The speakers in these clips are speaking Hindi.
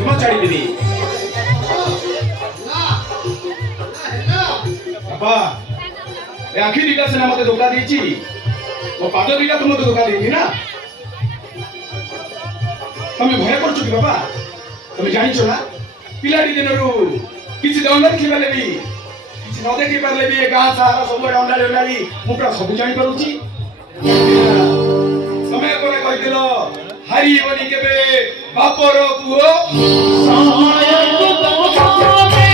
जमा छाड़ीबेनी बाबा ए आखि दिटा से मते धोखा देछि ओ पाद दिटा तुमते धोखा देछि ना तमे भय करछु कि बाबा तमे जानिछो ना पिलाडी दिनरु किछि दंड देखिबाले भी किछि न देखि पारले भी गां सारा सब अंडाले अंडाली मु पूरा सब जानि पारुछि तमे कोने कहिदिलो हारिबनी केबे बापर पुओ सहायक तमसामे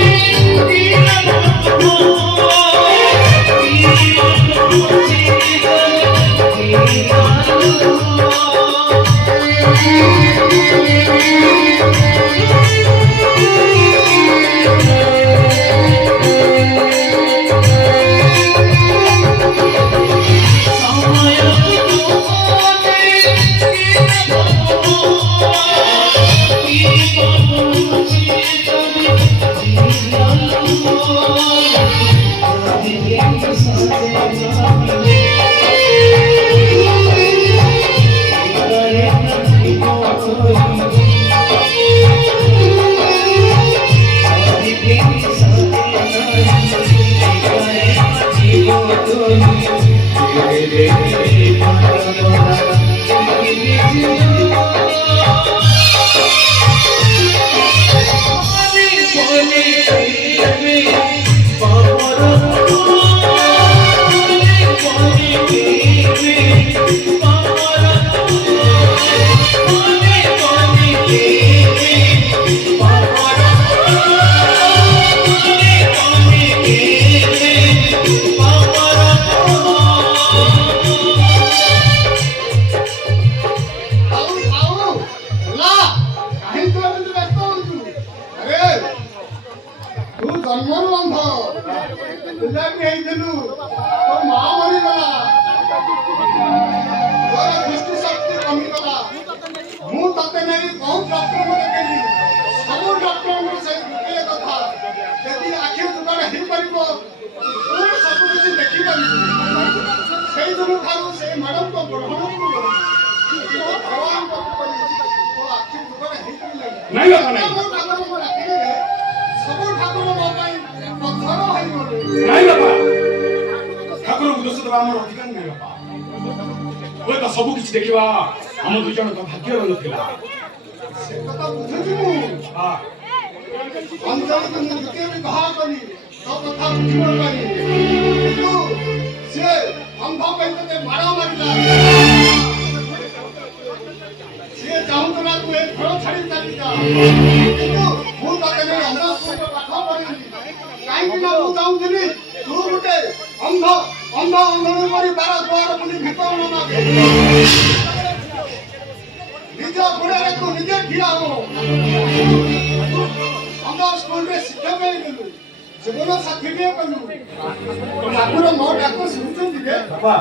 नहीं बाबा नहीं नहीं बाबा ठाकुर को दोष देवा हमर अधिकार नहीं बाबा ओए तो सब किछ देखिबा हम दुई जन तो भाग्य नथिला से कथा बुझुछु मु हां अंतर को निके भी कहा करी तो कथा बुझिबो करी किंतु से हम भाव कहते मारा मारिला से जाऊं ना तू एक घर छाड़ी चली जा किंतु मु तते नहीं अंदर को पाठ पढ़ी काई कि ना तू जाऊं दिनी तू गुटे अंध अंध अंधन करी बारा द्वार बुली भितर न मागे निज गुड़े तू निजे ठिया हो अंदर स्कूल में शिक्षा में गेलु जीवन साथी के कलु ठाकुर मो डाको सुनछन दिबे बाबा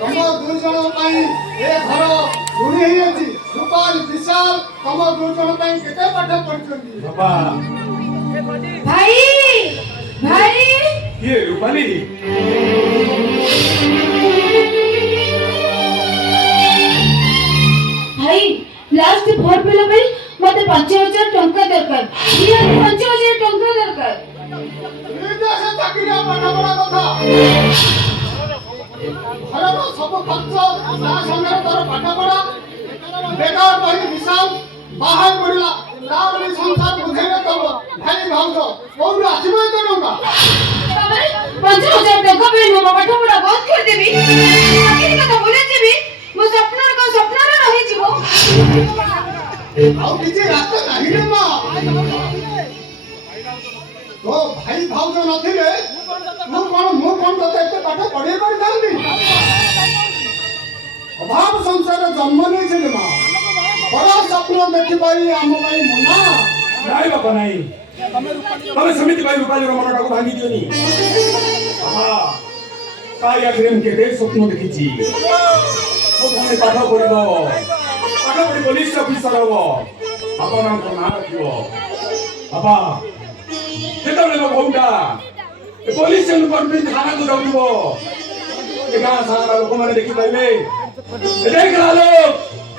तम दुई जन पाई ए घर गुणी हेई अछि गोपाल विशाल तम दुई जन पाई केते पाठ पढछन्ती बाबा भाई भाई ये रूपाली भाई लास्ट भर पेला भाई मते 5000 टंका दरकार ये 5000 टंका दरकार निजे से चाकरिया पाठ पढ़ा कथा अरे वो सब खर्च ता संगे तोर पाठ पढ़ा बेकार रही विशाल बाहर पड़ला तार भी संसार बुझेले तब भाई भाउज कोन आसीबे त नंगा तमरे 5000 टंका पे मो पाठ पढ़ा बंद कर देबी आखिर कथा बोले जेबी मो सपना रही जीवो आउ किछि रास्ता नाही रे मा तो भाई भाउज नथिले मु कोन तते एते पाठ पढे कर जांदी अभाव संसार जन्म नै छले मा बड़ा सपना देखि पाई हम भाई मना नहीं बाबा नहीं तमे समिति भाई रूपाली रो मनटा को भांगी दियोनी हां काय आखिरम के दे स्वप्न देखिछि ओ तमे पाठ पढिबो पाठ पढि पुलिस ऑफिसर हबो आपन नाम रखिबो बाबा केतबले मो भौंडा ए पुलिस से कॉन्फ्रेंस थाना को जाउबो ए गां सारा लोक माने देखि पाइबे ए देख ला लोग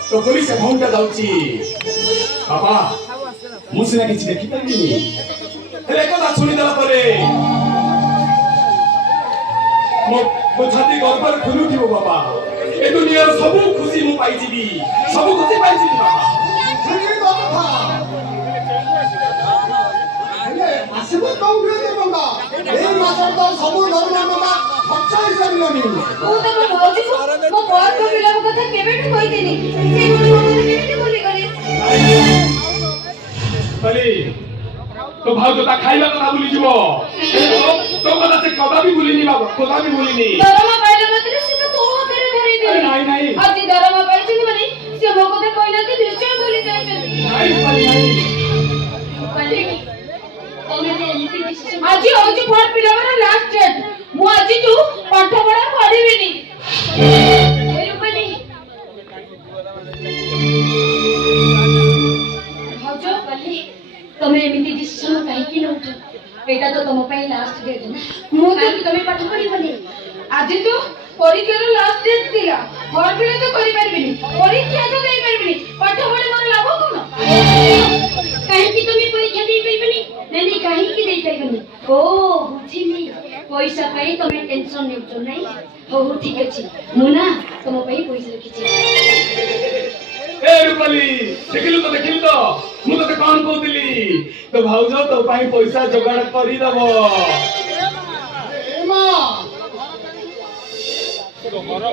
तो पुलिस से भौंडा जाउची ବାପା ମୁଁ ସିନା କିଛି ଦେଖିପାରିବିନି ହେଲେ ଏକଥା ଶୁଣିଦେଲା ପରେ ମୋ ଛାତି ଗର୍ବରେ ଖୁଲୁଥିବ ବାପା ଏ ଦୁନିଆର ସବୁ ଖୁସି ମୁଁ ପାଇଯିବି ସବୁ ଖୁସି ପାଇଯିବି ବାପା ସେଠି ତ କଥା ହେଲେ ଆସିବ କୋଉଠି ଟଙ୍କା ଏଇ ମାସରେ ତ ସବୁ ଦରମା ଟଙ୍କା ଖର୍ଚ୍ଚ ହେଇସାରିଲାଣି ମୁଁ ତ ମୋ ଭାଉଜୀକୁ ମୋ ପରଙ୍କ ପିଲାଙ୍କ କଥା କେବେଠୁ କହିଥିଲି ସେ ମୋ କଥା କେବେଠୁ ଭୁଲିଗଲେ ବଲି तो भाव तो खाइला କଥା ଭୁଲିଯିବ तो କଥା ସେ କଦାବି ଭୁଲିନି ବାବା କଦାବି ଭୁଲିନି ଦରମା ପାଇଲା ମାତ୍ରେ ସେ ତ ତୋ ହାତରେ ଧରେଇ ଦେଲେ ନାଇଁ ନାଇଁ ଆଜି ଦରମା ପାଇଛନ୍ତି ମାନେ ସେ ମୋ କଥା କହିନାହାନ୍ତି ନିଶ୍ଚୟ ଭୁଲି ଯାଇଛନ୍ତି ନାଇଁ ବଲି ଆଜି ହଉଛି ଫଳ ପିଲାଙ୍କର ଲାଷ୍ଟ ଡେଟ୍ ମୁଁ ଆଜିଠୁ ପାଠ ପଢା ପଢିବିନି ଭାଉଜ ବଲି ତମେ ଏମିତି ଡିସିସନ କାହିଁକି ନଉଛ ଏଇଟା ତ ତମ ପାଇଁ ଲାଷ୍ଟ ଡେଟ୍ ନା ମୁଁ କାହିଁକି ତମେ ପାଠ ପଢିବନି ଆଜି ତ ପରୀକ୍ଷାର ଲାଷ୍ଟ ଡେଟ୍ ଥିଲା ଫର୍ମ ଫିଲ୍ ତ କରିପାରିବିନି ପରୀକ୍ଷା ତ ଦେଇପାରିବିନି ପାଠ ପଢି ମୋର ଲାଭ କଣ କାହିଁକି ତମେ ପରୀକ୍ଷା ଦେଇପାରିବନି ନାଇଁ କାହିଁକି ଦେଇପାରିବନି ଓ ବୁଝିଲି ପଇସା ପାଇଁ ତମେ ଟେନସନ ନେଉଛ ନାଇଁ ହଉ ଠିକ ଅଛି ମୁଁ ନା ତମ ପାଇଁ ପଇସା ରଖିଛି ए रूपाली देखिलु तो मु तते कोन कहतिली तो भाउज तो पाई पैसा जोगाड़ करी दबो ए मां घरो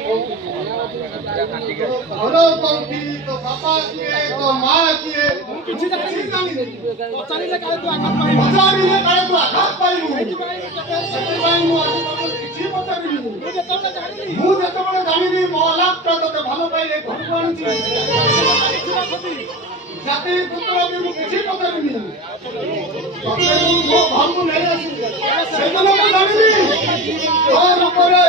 कोठी तो बापा किए तो मां किए किछि जानि पचारिले काले तू आघात पाइबु ସେଥିପାଇଁ ମୁଁ ଆଜି ତତେ କିଛି ପଚାରିନି ମୁଁ ଯେତେବେଳେ ଜାଣିନି ମୋ ଲାଭଟା ତତେ ଭଲ ପାଇ ଏ ଘରକୁ ଆଣିଛି ଜାତି ପୁତ୍ର ବି ମୁଁ କିଛି ପଚାରିନି ତତେ ମୁଁ ମୋ ଘରକୁ ନେଇ ଆସିଲି ସେଦିନ ମୁଁ ଜାଣିନି ତୋ ରୂପରେ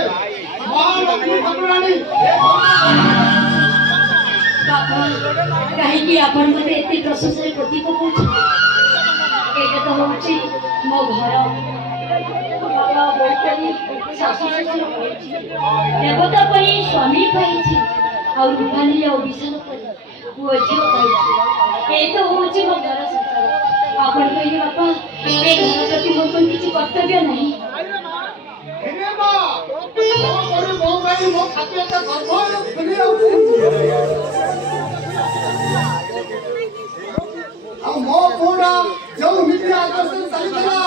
ମହାଲକ୍ଷ୍ମୀ ଠାକୁରାଣୀ କାହିଁକି ଆପଣ ମତେ ଏତେ ପ୍ରଶଂସାରେ ପ୍ରତି ପକଉଛନ୍ତି ଏଇଟା ତ ହଉଛି ମୋ ଘର ବାବା ବୋଉକରି ଶାଶୁ ଶ୍ୱଶୁର ପାଇଛି ଦେବତା ପରି ସ୍ୱାମୀ ପାଇଛି ଆଉ ରୁପାଲି ଆଉ ବିଶାଲ ପରି ପୁଅ ଝିଅ ପାଇଛି ଏ ତ ହଉଛି ମୋ ଘର ସଂସାର ଆପଣ କହିଲେ ବାପା ଏ ଘର ପ୍ରତି ମୋର କ'ଣ କିଛି କର୍ତ୍ତବ୍ୟ ନାହିଁ ହେରେ ମା ତୋ ପରି ବୋଉ ଭାଇ ମୋ ଛାତି ଏତେ ଗର୍ବରେ ଫେରି ଯାଉଛି ଆଉ ମୋ ପୁଅଟା ଯୋଉ ନୀତି ଆଦର୍ଶରେ ଚାଲିଥିଲା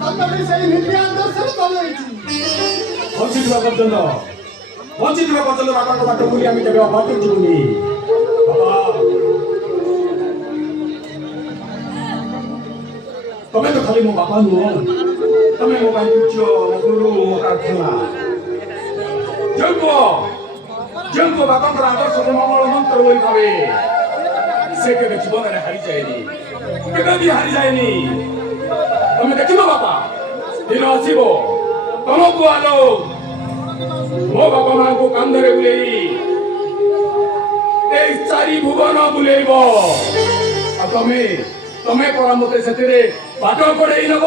ତତେ ବି ସେଇ ନୀତି ଆଦର୍ଶରେ ଚଲେଇଛି ବଞ୍ଚିଥିବା ପର୍ଯ୍ୟନ୍ତ ବାପାଙ୍କ ବାଟ ଭୁଲି ଆମେ କେବେ ଅବାଟ ଯିବୁନି ବାବା ତମେ ତ ଖାଲି ମୋ ବାପା ନୁହଁ ତମେ ମୋ ପାଇଁ ପୂଜ୍ୟ ମୋ ଗୁରୁ ମୋ ପ୍ରାର୍ଥନା ଯେଉଁ ବାପାଙ୍କର ଆଦର୍ଶ ମଙ୍ଗଳ ମନ୍ତ୍ର ବୋଲି ଭାବେ ସେ କେବେ ଜୀବନରେ ହାରିଯାଏନି କେବେ ବି ହାରିଯାଏନି ତମେ ଦେଖିବ ବାପା ଦିନ ଆସିବ ତମକୁ ଆଲୋ ମୋ ବାପା ମାଙ୍କୁ କାନ୍ଧରେ ବୁଲେଇ এই চারি ভুবন বুলেইব আর তুমি পড়া মতে সেতিরে বাট করেই নেব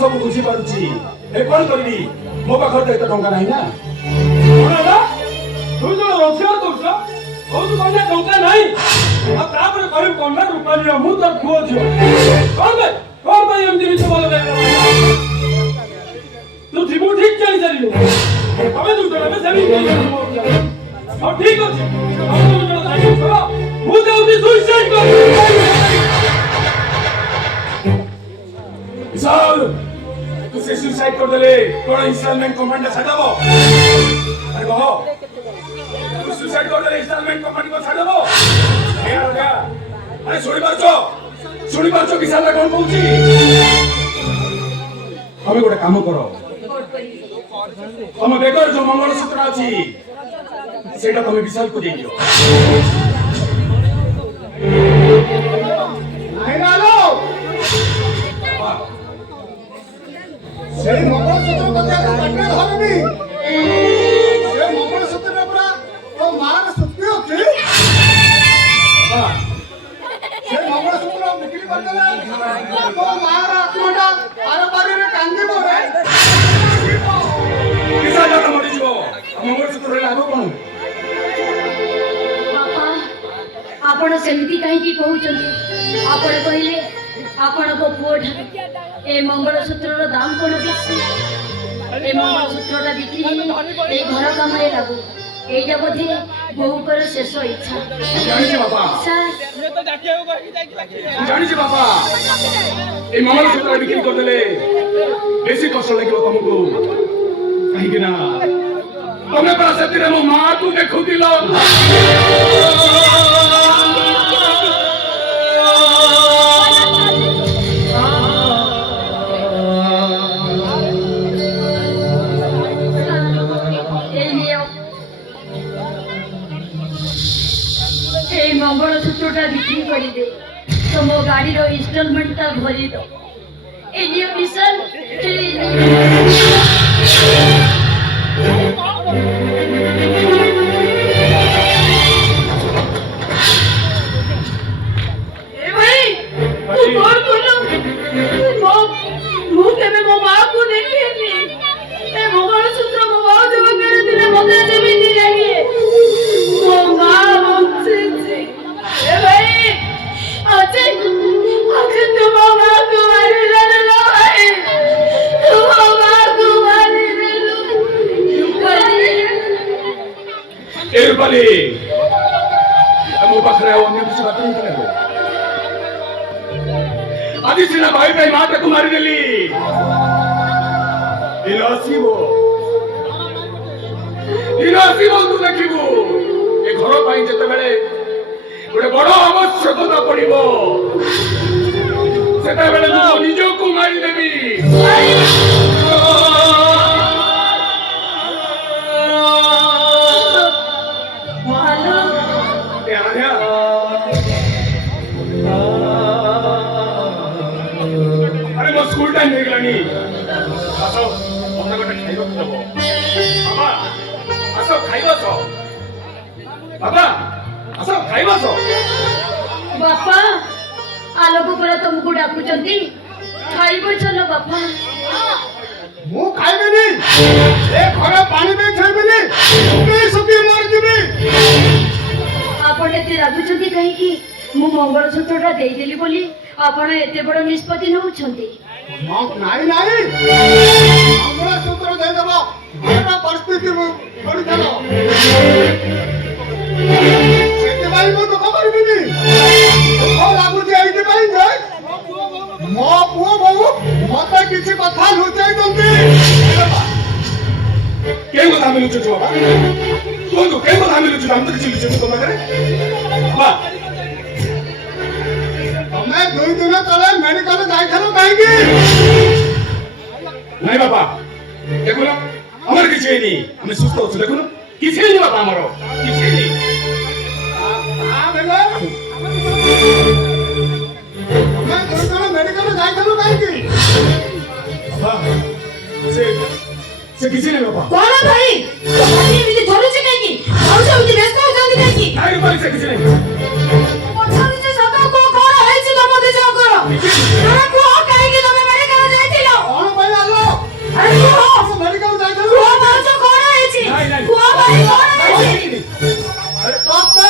ସବୁ ବୁଝିପାରୁଛି ଏ କ'ଣ କରିବି ମୋ ପାଖରେ ତ ଏତେ ଟଙ୍କା ନାହିଁ ନା ତୁମେ ଜଣେ ରୋଜଗାର କରୁଛ ବହୁତ କନ୍ୟା ଟଙ୍କା ନାହିଁ ଆଉ ତାପରେ କହିବୁ କନ୍ୟା ରୂପାଲିର ମୁଁ ତୋର ପୁଅ ଝିଅ କଣ ପାଇଁ ଏମିତି ମିଛ ଭଲ ତୁ ଥିବୁ ଠିକ ଜାଣି ସାରିଲୁ ତମେ ଦୁଇ ଜଣ ସେମିତି ହଉ ଠିକ ଅଛି ତମେ ଦୁଇ ଜଣ ସାଇକେଲ କର ମୁଁ ଯାଉଛି ସୁଇସାଇଡ କରିବି विशाल तू से सुसाइड कर देले कोन इंस्टॉलमेंट कमांड छाड़बो अरे कहो तू सुसाइड कर देले इंस्टॉलमेंट कमांड को छाड़बो क्या अरे सुनी पारछो विशाल कोन कहूची हमें गोटे काम करो हम बेगर जो मंगलसूत्र अछि सेटा तुम विशाल को दे दियो नहीं लालो সেই মঙ্গলসূত্র কথা কাটলে ধরবি সেই মঙ্গলসূত্রের পুরা তো মার সত্যি আছে সেই মঙ্গলসূত্র বিক্রি করলে তো মার আত্মাটা পারে কান্দিব রে विशाल जाता मरि जीवो मंगलसूत्र रे लाभ कोन बापा आपण सेमती काहे की कहउचंती आपण कहिले आपण को पुओ ए मंगलसूत्र दाम कोन बेसी ए मंगलसूत्र बिक्री ए घर काम रे लागू ए जबधि बहु कर शेष इच्छा जानि छी बाबा सर जानि छी बाबा ए मंगलसूत्र बिक्री कर देले बेसी कष्ट लागियो तुमको कहीं कि ना तुमने पर सती रे मो मां को देखुतिलो मंगलसूत्रटा बिक्री कर दे तो मो गाड़ी रो इंस्टॉलमेंट ता भरी दो ए नियो विशाल ए भाई तू कौन बोलो मो केबे मो मां को देखिनी ए मंगलसूत्र मो बाऊ जब करे दिले मते जेमिति लागे मो मां हमसे ए भाई अजय तो मामा को मारी ले लो भाई तो मामा को मारी ले लो ए रूपाली मो पाखरे अन्य किसी बात नहीं करे आदि सिना भाई भाई मां को मारी देली दिलासीबो तू देखिबो ए घर पाई जते बेले गोटे बड़ आवश्यकता पड़ब से निज को मारिदेवी अरे मो स्कूल टाइम हो गलानी आस मत गोटे खाइबा दब बाबा आस खाइबस बाबा आस खाइबस बापा आलोक पर तुमको डाकुचंती खाइबो चलो बापा ମୁଁ ଖାଇବିନି ଏ ଘରେ ପାଣି ବି ଖାଇବିନି ସୁଖୀ ମରିଯିବି ଆପଣ ଏତେ ରାଗୁଛନ୍ତି କାହିଁକି ମୁଁ ମଙ୍ଗଳସୂତ୍ରଟା ଦେଇଦେଲି ବୋଲି ଆପଣ ଏତେ ବଡ଼ ନିଷ୍ପତ୍ତି ନେଉଛନ୍ତି ନାଇଁ ମଙ୍ଗଳସୂତ୍ର ଦେଇଦେବ ଘରର ପରିସ୍ଥିତି ପଡ଼ିଥାଲ ସେଥିପାଇଁ ମୁଁ ଦୁଃଖ କରିବିନି ଦୁଃଖ ଲାଗୁଛି ଏଇଥିପାଇଁ ଯେ ମୋ ପୁଅ ବୋହୁ ମତେ କିଛି କଥା ଲୁଚେଇଛନ୍ତି କେଉଁ କଥା ଆମେ ଲୁଚୁଛୁ ବାବା କୁହନ୍ତୁ କେଉଁ କଥା ଆମେ ଲୁଚୁଛୁ ଆମେ ତ କିଛି ଲୁଚୁଛୁ ତମ ପାଖରେ ବାବା ତମେ 2 ଦିନ ତଳେ ମେଡିକାଲ ଯାଇଥିଲ କାହିଁକି ନାଇଁ ବାବା ଦେଖୁନ ଆମର କିଛି ହେଇନି ଆମେ ସୁସ୍ଥ ଅଛୁ ଦେଖୁନ କିଛି ହେଇନି ବାବା ଆମର କିଛି ହେଇନି ମେଡିକାଲ ଯାଇଥିଲୁ କାହିଁକି ସେ କିଛି ନାହିଁ ବାବା କଣ ଭାଇ ଏମିତି ଧରୁଛି କାହିଁକି ଆଉ ସବୁ ବ୍ୟସ୍ତ ହଉଛନ୍ତି କାହିଁକି ନାଇଁ ରୂପାଲି ସେ କିଛି ନାହିଁ ପଚାରୁଛି ସତ କଣ ହେଇଛି ତମ ଦି ଜଣଙ୍କର ତମେ କୁହ କାହିଁକି ତମେ ମେଡିକାଲ ଯାଇଥିଲ କଣ ପାଇଁ ଆଲୋ ଆରେ କୁହ ମେଡିକାଲ ଯାଇଥିଲୁ କୁହ ଭାଉଜ କଣ ହେଇଛି ନାଇଁ କୁହ ଭାଇ କଣ ହେଇଛି ତତେ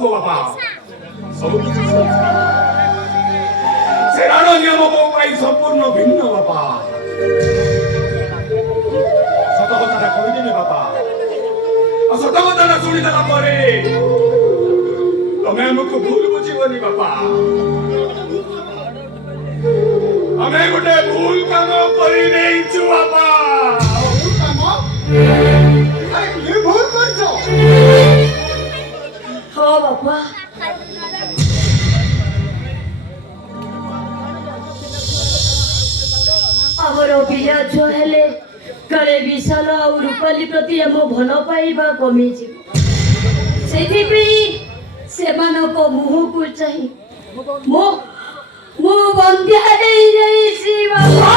ସତ ବାପା ସବୁ କିଛି ସତ ସେ ରାଣ ନିୟମ ମୋ ପାଇଁ ସମ୍ପୂର୍ଣ୍ଣ ଭିନ୍ନ ବାପା ସତ କଥାଟା କହିଦେବି ବାପା ଆଉ ସତ କଥାଟା ଶୁଣିଦେଲା ପରେ ତମେ ଆମକୁ ଭୁଲ ବୁଝିବନି ବାପା ଆମେ ଗୋଟେ ଭୁଲ କାମ କରିଦେଇଛୁ ବାପା ଭୁଲ କାମ? ଆରେ କି ଭୁଲ କରିଛ? ହଁ ବାପା ଆମର ପିଲା ଛୁଆ ହେଲେ କାଳେ ବିଶାଲ ଆଉ ରୂପାଲି ପ୍ରତି ଆମ ଭଲ ପାଇବା କମିଯିବ ସେଥିପାଇଁ ସେମାନଙ୍କ ମୁହଁକୁ ଚାହିଁ ମୁଁ ବନ୍ଧ୍ୟା ହେଇଯାଇଛି ବାପା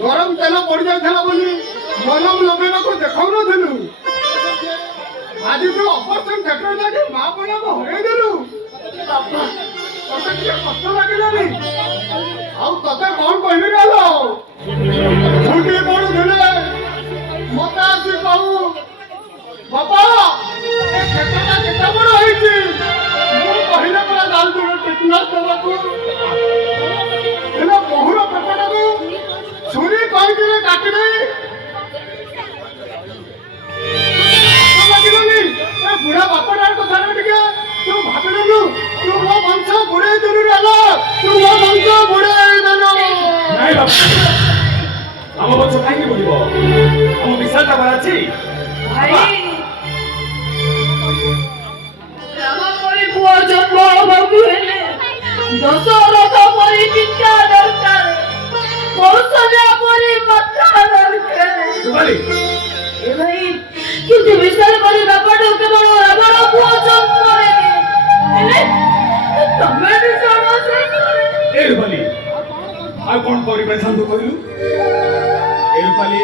ଗରମ ତେଲ ପଡି ଯାଇଥିଲା ବୋଲି ମଲମ ଲଗେଇବାକୁ ଦେଖାଉନଥିଲୁ ଆଜି ତୁ ଅପରେସନ ଥିଏଟର ଯାଇକି ମା ପଣାକୁ ହରେଇ ଦେଲୁ ତତେ ଟିକେ କଷ୍ଟ ଲାଗିଲାନି ଆଉ ତତେ କଣ କହିବି ଗଲ ଛୁଟି ପଡୁଥିଲେ ମତେ ଆସି କହୁ ବାପା ଏ କ୍ଷେତ୍ରଟା କେତେ ବଡ ହେଇଛି ମୁଁ କହିଲେ ପରା ଯାଉଥିଲୁ ଟିଟନେସ୍ ଦେବାକୁ ହେଲେ ବହୁର ପେଟଟାକୁ ଛୁରୀ କହିକିରି କାଟିଦେଇ ଲାଗିଲାନି ଏ ବୁଢା ବାପଟାର କଥାଟା ଟିକେ ତୁ ଭାବିଲୁ ତୁ ମୋ ବଂଶ ବୁଡେଇ ଦେଲୁ ରେଲ ତୁ ମୋ ବଂଶ ବୁଡେଇ ଦେଲୁ ନାଇଁ ବାପା ଆମ ବଂଶ କାହିଁକି ବୁଡ଼ିବ ଆମ ବିଶାଳଟା ବା ଅଛି ଭାଇ ରାମ ପରି ପୁଅ ଜନ୍ମ ହବାକୁ ହେଲେ ଦଶରଥ ପରି ଚିନ୍ତା ଦରକାର କୌଶଲ୍ୟା ପରି ମାତ୍ରା ଦରକାର ରୂପାଲି ଏ ଭାଇ କିନ୍ତୁ ବିଶାଳ ପରି ବାପାଠୁ କେବଳ ରାବଣ ପୁଅ ଜନ୍ମ ନେବେ ହେଲେ ତମେ ବି ଜଣ ଏ ରୂପାଲି ଆଉ କଣ କରିପାରିଥାନ୍ତୁ କହିଲୁ ଏ ରୂପାଲି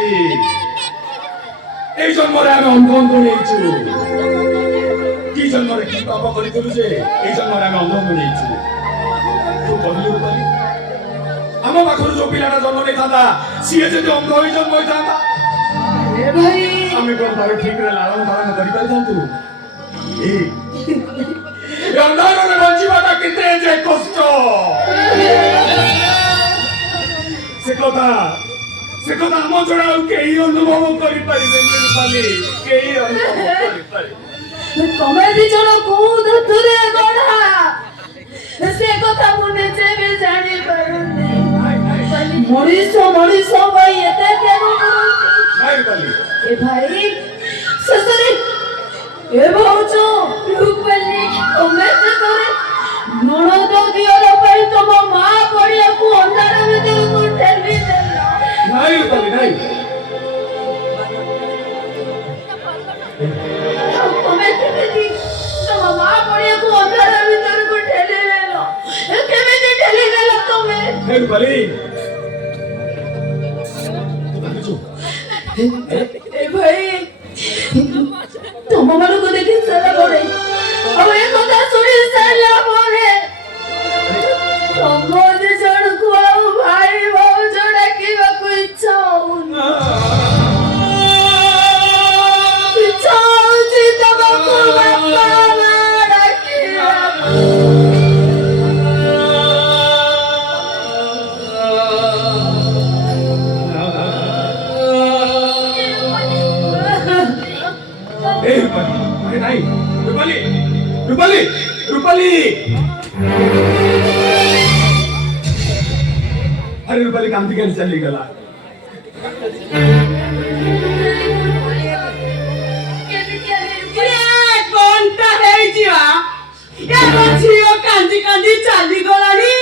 এই জন্মরে আমি অন্ধ অন্ধ নেইছু কি জন্মরে কি পাপ করিছিলু যে এই জন্মরে আমি অন্ধ অন্ধ নেইছু তু বলিলু রূপালি ଆମ ପାଖରୁ ଯୋଉ ପିଲାଟା ଜନ୍ମ ନେଇଥାନ୍ତା ସିଏ ଯଦି ଅନ୍ଧ ହୋଇ ଜନ୍ମ ହୋଇଥାନ୍ତା ଏ ଭାଇ ଆମେ କଣ ତାର ଠିକରେ ଲାଳନ ପାଳନ କରିପାରିଥାନ୍ତୁ ଏ ଅନ୍ଧାରରେ ବଞ୍ଚିବାଟା କେତେ ଯେ କଷ୍ଟ ସେ କଥା ଆମ ଛଡା ଆଉ କେହି ଅନୁଭବ କରିପାରିବେନି ରୂପାଲି କେହି ଅନୁଭବ କରିପାରିବେ ତମେ ଦି ଜଣ କୋଉ ଧାତୁରେ ଗଢା ସେ କଥା ମୁଁ ନିଜେ ବି ଜାଣିପାରୁନି ମଣିଷ ଭାଇ ଏତେ କେନ ଏ ଭାଇ ଶେଷରେ ଏ ଭାଉଜ ରୂପାଲି ତମେ ଶେଷରେ ନଣଦ ଦିଅର ପାଇଁ ତମ ମା ପଡ଼ିଆକୁ ଅନ୍ଧାର ଭିତରକୁ ଠେଲି ଦେଲ ନାଇଁ ରୂପାଲି ନାଇଁ ତମେ କେମିତି ତମ ମା ପଡ଼ିଆକୁ ଅନ୍ଧାର ଭିତରକୁ ଠେଲି ଦେଲ କେମିତି ଠେଲି ଦେଲ ତମେ ରୂପାଲି ଏ ଭାଇ रूपाली रूपाली रूपाली अरे रूपाली कांति के चली गला कोणता है जीवा या मछियो कांदी कांदी चाली गलानी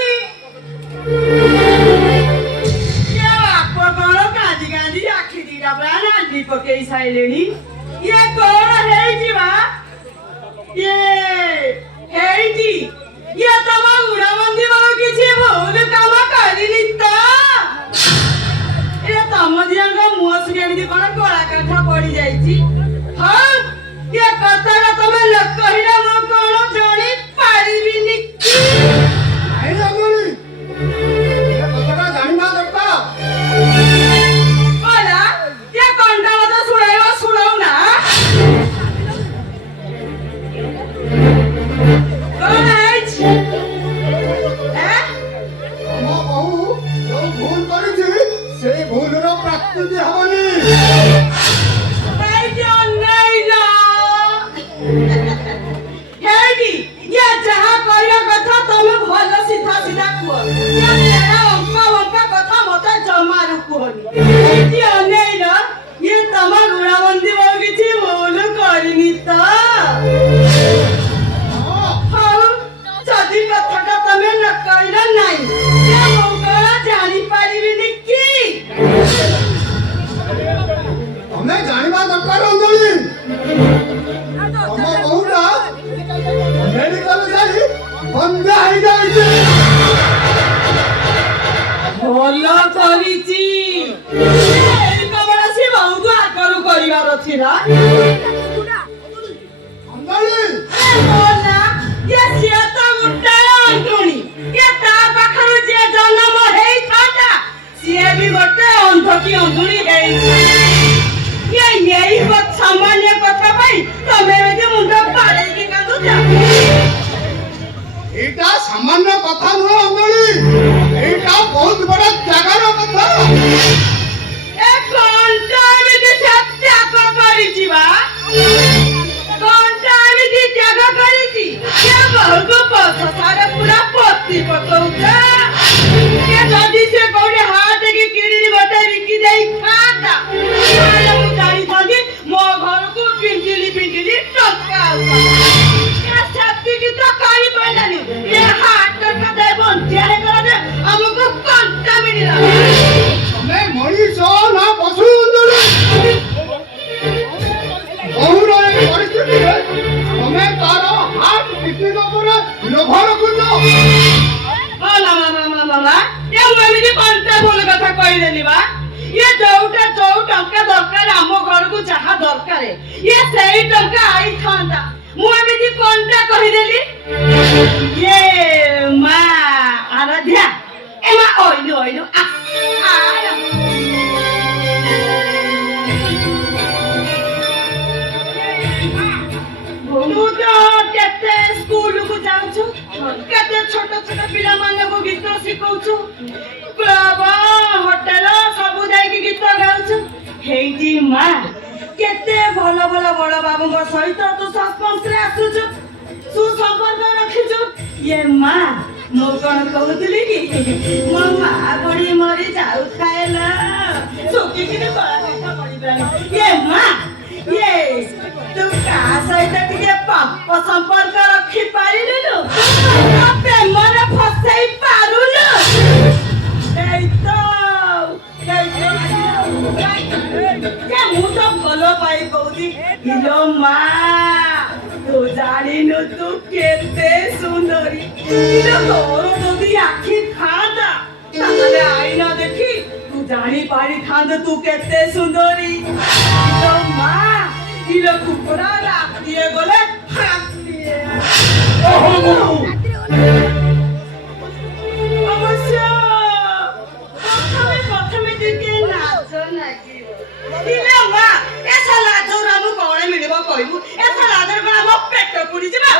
या बाप कोण कांदी कांदी आखी दिला प्राण आंदी पकेई साइलेनी ये कोण है जीवा ये है जी ये तमा उड़ा मंदी बाबू किछि भूल काम करिनी त ए तम दियांग मुस केमिति कोण कोळा काठा पड़ी जाईची हां ये कथाटा तमे लोक कहिला मो कोण जणी पारिबिनी नहीं अंगुली ये कथाटा जानिबा दरकार ओला ये कोणटा मत सुणायो सुणाऊ ना कोण आइछ ए ଆମ ବହୁ ଯୋଉ ଭୁଲ କରିଛି ସେଇ ଭୁଲର ପ୍ରାକୃତି ହବନି भाई जान नहीं ना हेडी ये जहां कहियो कथा तमे भलो सीधा सीधा कुह ये तेरा अंका कथा मते जमा रुकुहनी ये नहीं ना ये तमा गुणावंती हो किछि भूल करिनी त हां जदी कथाटा तमे न कहिला नहीं ये मौका जानी पारिबिनी की ତମେ ଜାଣିବା ଦରକାର ଅଞ୍ଜଳି ତମ ବହୁଟା ମେଡିକାଲ ଯାଇ ବନ୍ଧା ହେଇଯାଇଛି ଭଲ କରିଛି ଏଇ କବଳ ସେ ବହୁତ ଆଗରୁ କରିବାର ଥିଲା ଅଞ୍ଜଳି ନା ଏ ସିଏ ତ ଗୋଟାଏ ଅନ୍ତୁଣି ଏ ତା ପାଖରୁ ଯିଏ ଜନ୍ମ ହେଇଥାନ୍ତା ସିଏ ବି ଗୋଟେ ଅନ୍ଧକି ଅନ୍ତୁଣି ହେଇଛି यही सामान्य कथा भाई तमे एदे मुंडा पाड़े के कांदुचा ଏଇଟା ସାମାନ୍ୟ କଥା ନୁହଁ ଅଞ୍ଜଳି ଏଇଟା ବହୁତ ବଡ଼ ଜାଗାର କଥା ए कोणता एमिति त्याग करिछि बा कोणता एमिति त्याग करिछि के बहुको पथ सारा पूरा पत्ती पकौता के जदी से कोडे हाथ के किड़ी बटे बिकी देई खाता माने मु जाई थांदी मो घर को पिंटिली टक्का ये छाती की तो काई पड़लानी ये हाथ का दे बंटिया है गला हमको कोणता मिलिला ତମେ ମଣିଷ ନା ପଶୁ ଅଞ୍ଜଳି ବହୁର ଏ ପରିସ୍ଥିତିରେ ତମେ ତାର ହାର୍ଟ କିଡନୀ ଉପରେ ଲୋଭ ରଖୁଛ ମାମା ଏ ମୁଁ ଏମିତି କଣ୍ଟା ଭଲ କଥା କହିଲେନି ବା ଇଏ ଯୋଉ ଟଙ୍କା ଦରକାର ଆମ ଘରକୁ ଯାହା ଦରକାର ଇଏ ସେଇ ଟଙ୍କା ଆଇଥାନ୍ତା ମୁଁ ଏମିତି କଣ୍ଟା କହିଦେଲି ଇଏ ମା ଆରାଧ୍ୟା ଏ ମା ଓଇନୁ तू तो केते स्कूल को जाउछु केते छोट छोट पिला माने को गीत सिखौछु क्लब होटल सब जाई के गीत गाउछु हेजी मां केते भलो भलो बड़ बाबू को सहित तू संस्पर्श रे आसुछु तू संपर्क रखिछु ये मां मो कोन कहउतली कि मो मां बड़ी मरी जाउ खाएला सोकी के बड़ा कथा पड़ी ये मां ये तू का सहित टिके पाप संपर्क रखी पारिलु प्रेमर फसाई पारुलु एई तो मु तो भलो पाई कौदी इलो मा तू जानिनु तू केते सुंदरी इलो तोर जदी आखी खादा ताले आईना देखी तू जानी पारी थांद तू केते सुंदरी इलो मा इलो कुकुरा राख दिए बोले हाथ दिए अवश्य प्रथमे दिके नाच नागी इलो मा एसा लाजो रामु कोणे मिलिबो कहबु एसा लाजर कोण हम पेट पुडी जिबा